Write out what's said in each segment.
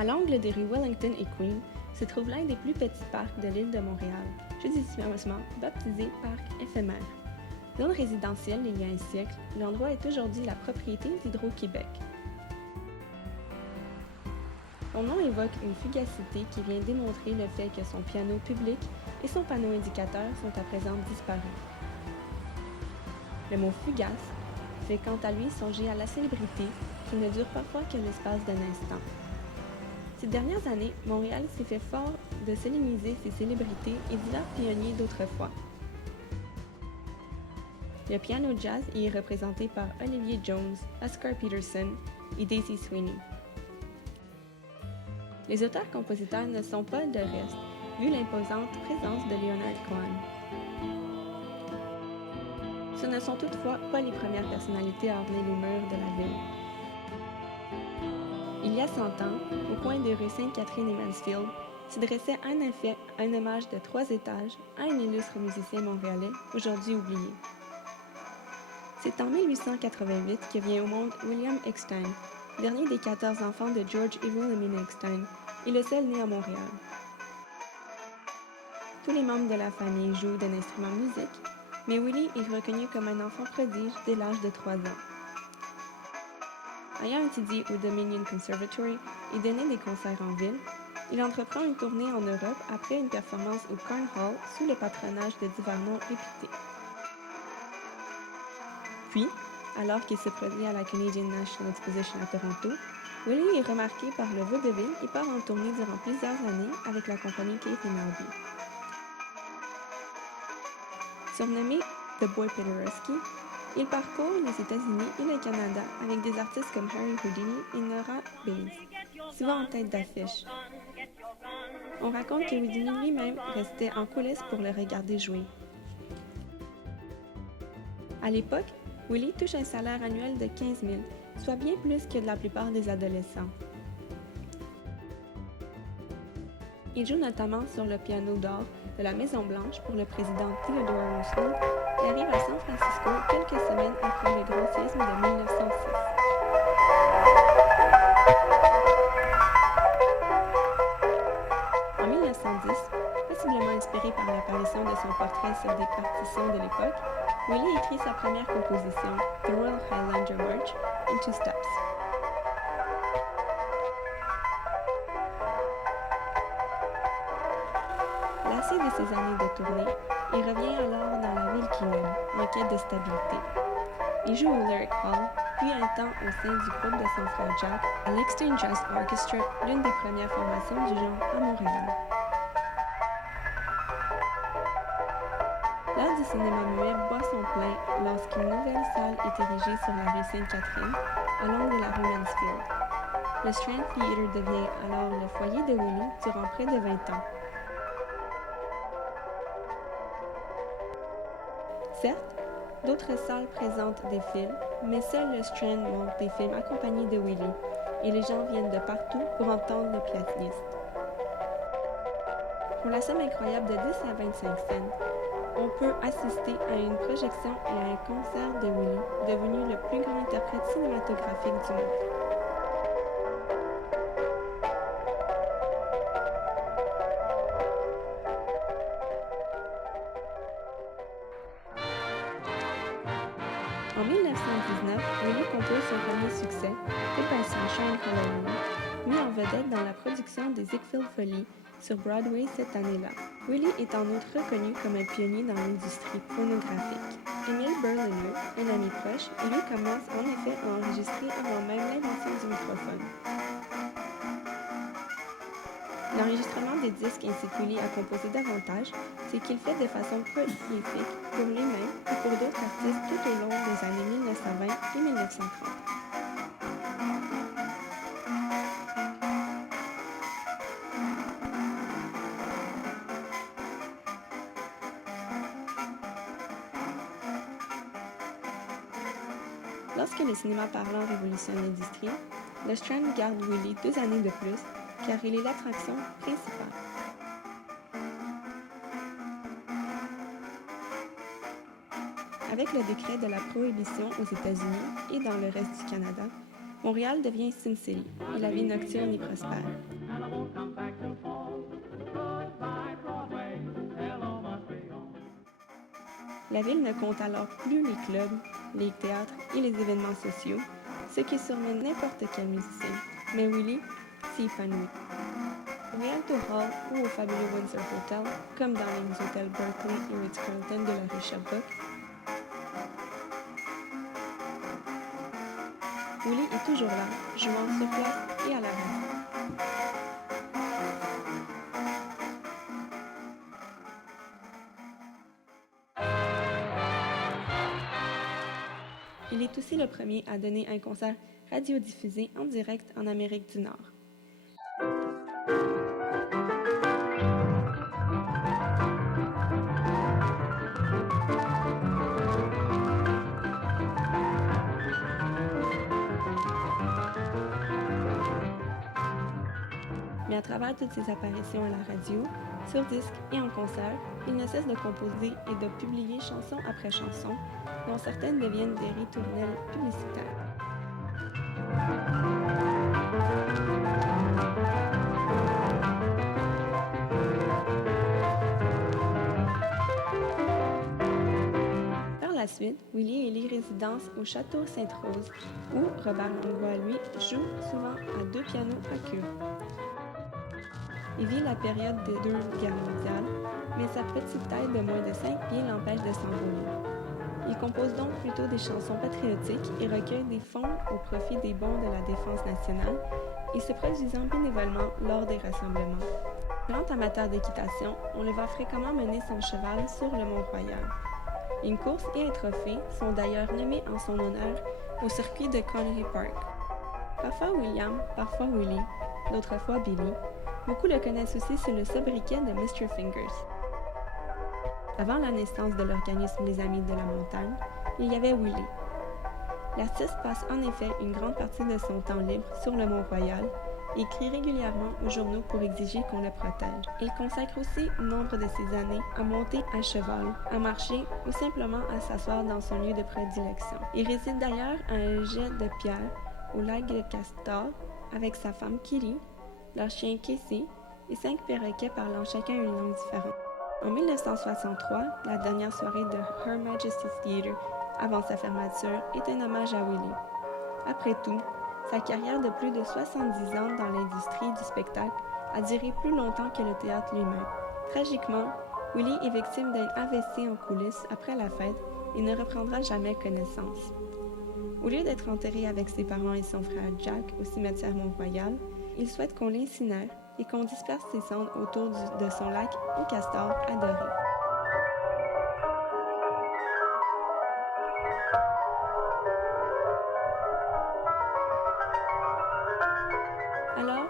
À l'angle des rues Wellington et Queen se trouve l'un des plus petits parcs de l'île de Montréal, judicieusement baptisé Parc éphémère. Zone résidentielle il y a un siècle, l'endroit est aujourd'hui la propriété d'Hydro-Québec. Son nom évoque une fugacité qui vient démontrer le fait que son piano public et son panneau indicateur sont à présent disparus. Le mot fugace fait quant à lui songer à la célébrité qui ne dure parfois que l'espace d'un instant. Ces dernières années, Montréal s'est fait fort de solenniser ses célébrités et divers pionniers d'autrefois. Le piano jazz y est représenté par Olivier Jones, Oscar Peterson et Daisy Sweeney. Les auteurs-compositeurs ne sont pas de reste, vu l'imposante présence de Leonard Cohen. Ce ne sont toutefois pas les premières personnalités à orner les murs de la ville. Il y a 100 ans, au coin des rues Sainte-Catherine et Mansfield, se dressait un hommage de 3 étages à un illustre musicien montréalais, aujourd'hui oublié. C'est en 1888 que vient au monde William Eckstein, dernier des 14 enfants de George Evelyn Eckstein, et le seul né à Montréal. Tous les membres de la famille jouent d'un instrument de musique, mais Willie est reconnu comme un enfant prodige dès l'âge de 3 ans. Ayant étudié au Dominion Conservatory et donné des concerts en ville, il entreprend une tournée en Europe après une performance au Carn Hall sous le patronage de divers noms réputés. Puis, alors qu'il se produit à la Canadian National Exposition à Toronto, Willie est remarqué par le vaudeville et part en tournée durant plusieurs années avec la compagnie Keith & Albee. Surnommé The Boy Penderecki, il parcourt les États-Unis et le Canada avec des artistes comme Harry Houdini et Nora Bayes, souvent en tête d'affiche. On raconte que Houdini lui-même restait en coulisses pour le regarder jouer. À l'époque, Willie touche un salaire annuel de 15 000, soit bien plus que la plupart des adolescents. Il joue notamment sur le piano d'or de la Maison-Blanche pour le président Theodore Roosevelt et arrive à San Francisco quelques semaines après le grand séisme de 1906. En 1910, possiblement inspiré par l'apparition de son portrait sur des partitions de l'époque, Willie écrit sa première composition, The Royal Highlander March, in 2 steps. Lassé de ses années de tournée, il revient alors dans la ville qu'il aime, en quête de stabilité. Il joue au Lyric Hall, puis un temps au sein du groupe de son frère Jack, à l'Extreme Jazz Orchestra, l'une des premières formations du genre à Montréal. L'art du cinéma muet bat son plein lorsqu'une nouvelle salle est érigée sur la rue Sainte-Catherine, à l'angle de la rue Mansfield. Le Strand Theatre devient alors le foyer de Willie durant près de 20 ans. Certes, d'autres salles présentent des films, mais seul le Strand montre des films accompagnés de Willie, et les gens viennent de partout pour entendre le pianiste. Pour la somme incroyable de 10 à 25 cents, on peut assister à une projection et à un concert de Willie, devenu le plus grand interprète cinématographique du monde. En 1919, Willie compose son premier succès, Goodbye Sunshine Hallelujah, mis en vedette dans la production des Ziegfeld Follies sur Broadway cette année-là. Willie est en outre reconnu comme un pionnier dans l'industrie phonographique. Emile Berliner, un ami proche, lui commence en effet à enregistrer avant même l'invention du microphone. L'enregistrement des disques incite Willie à composer davantage, ce qu'il fait de façon prolifique pour lui-même et pour d'autres artistes tout au long des années 1920 et 1930. Lorsque le cinéma parlant révolutionne l'industrie, le Strand garde Willie 2 années de plus, car il est l'attraction principale. Avec le décret de la prohibition aux États-Unis et dans le reste du Canada, Montréal devient Sin City et la vie nocturne y prospère. La ville ne compte alors plus les clubs, les théâtres et les événements sociaux, ce qui surmène n'importe quel musicien, mais Willie s'y épanouit. Au Rialto Hall ou au fabuleux Windsor Hotel, comme dans les hôtels Berkeley et Ritz-Carlton de la rue Sherbrooke, Willie est toujours là, jouant sur place et à la radio. Il est aussi le premier à donner un concert radiodiffusé en direct en Amérique du Nord. Mais à travers toutes ses apparitions à la radio, sur disque et en concert, il ne cesse de composer et de publier chanson après chanson, dont certaines deviennent des ritournelles publicitaires. Par la suite, Willie élit résidence au Château Sainte-Rose, où Robert Langlois, lui, joue souvent à 2 pianos à queue. Il vit la période des 2 guerres mondiales, mais sa petite taille de moins de 5 pieds l'empêche de s'envoler. Il compose donc plutôt des chansons patriotiques et recueille des fonds au profit des bons de la défense nationale et se produisant bénévolement lors des rassemblements. Grand amateur d'équitation, on le voit fréquemment mener son cheval sur le Mont-Royal. Une course et un trophée sont d'ailleurs nommés en son honneur au circuit de Conway Park. Parfois William, parfois Willie, d'autres fois Billy. Beaucoup le connaissent aussi sous le sobriquet de Mr. Fingers. Avant la naissance de l'organisme Les Amis de la Montagne, il y avait Willie. L'artiste passe en effet une grande partie de son temps libre sur le Mont-Royal et écrit régulièrement aux journaux pour exiger qu'on le protège. Il consacre aussi nombre de ses années à monter à cheval, à marcher ou simplement à s'asseoir dans son lieu de prédilection. Il réside d'ailleurs à un jet de pierre au lac de Castor avec sa femme Kitty, leur chien Casey et 5 perroquets parlant chacun une langue différente. En 1963, la dernière soirée de Her Majesty's Theatre avant sa fermeture est un hommage à Willie. Après tout, sa carrière de plus de 70 ans dans l'industrie du spectacle a duré plus longtemps que le théâtre lui-même. Tragiquement, Willie est victime d'un AVC en coulisses après la fête et ne reprendra jamais connaissance. Au lieu d'être enterré avec ses parents et son frère Jack au cimetière Mont-Royal, il souhaite qu'on l'incinère et qu'on disperse ses cendres autour de son lac au castor adoré. Alors,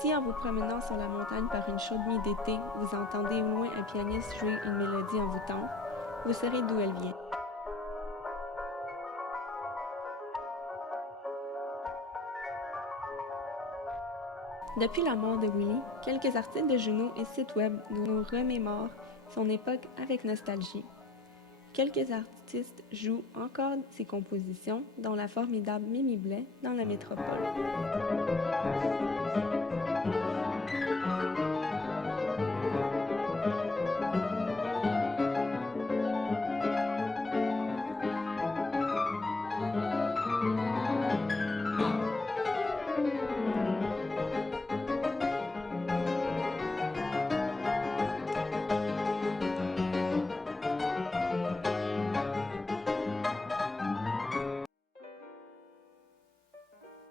si en vous promenant sur la montagne par une chaude nuit d'été, vous entendez au loin un pianiste jouer une mélodie envoûtante, vous saurez d'où elle vient. Depuis la mort de Willie, quelques articles de journaux et sites web nous remémorent son époque avec nostalgie. Quelques artistes jouent encore ses compositions, dont la formidable Mimi Blais dans la métropole.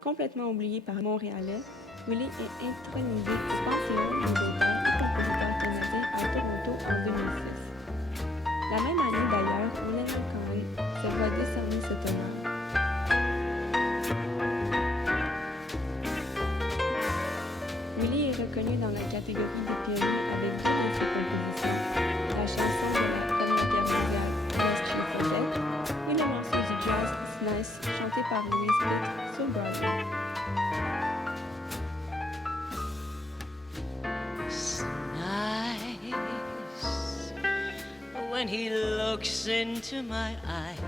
Complètement oublié par Montréalais, Willie est intronisé au Panthéon des auteurs et compositeurs canadiens à Toronto en 2006. La même année d'ailleurs, William Conway se voit décerner cet honneur. Willie est reconnu dans la catégorie des pionniers avec 2 de ses compositions, la chanson de la Première Guerre mondiale, West Street Project, et le morceau du jazz Nice, chanté par Louise Pitt sur Broadway. Nice when he looks into my eyes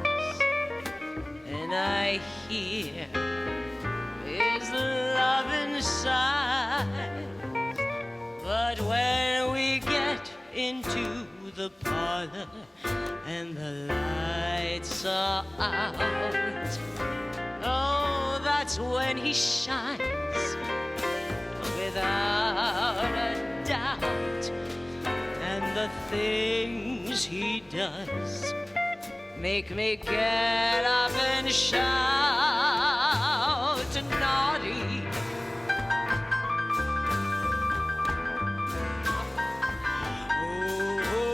and I hear is love inside. But when we get into the parlor and the lights are out, oh, that's when he shines without a doubt. And the things he does make me get up and shout, naughty.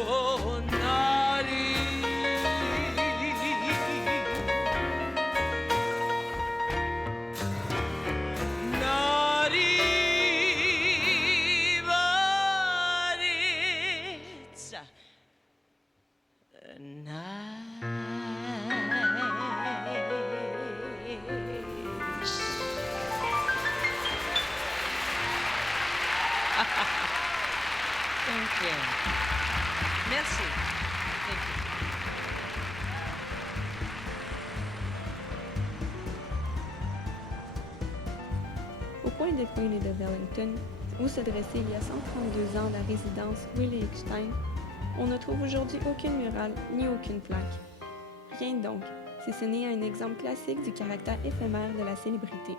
Oh, naughty. Naughty, but it's nice. Thank you. Merci. Thank you. Au coin de Queen et de Wellington, où se dressait il y a 132 ans la résidence Willie Eckstein, on ne trouve aujourd'hui aucune murale ni aucune plaque. Rien donc, si ce n'est un exemple classique du caractère éphémère de la célébrité.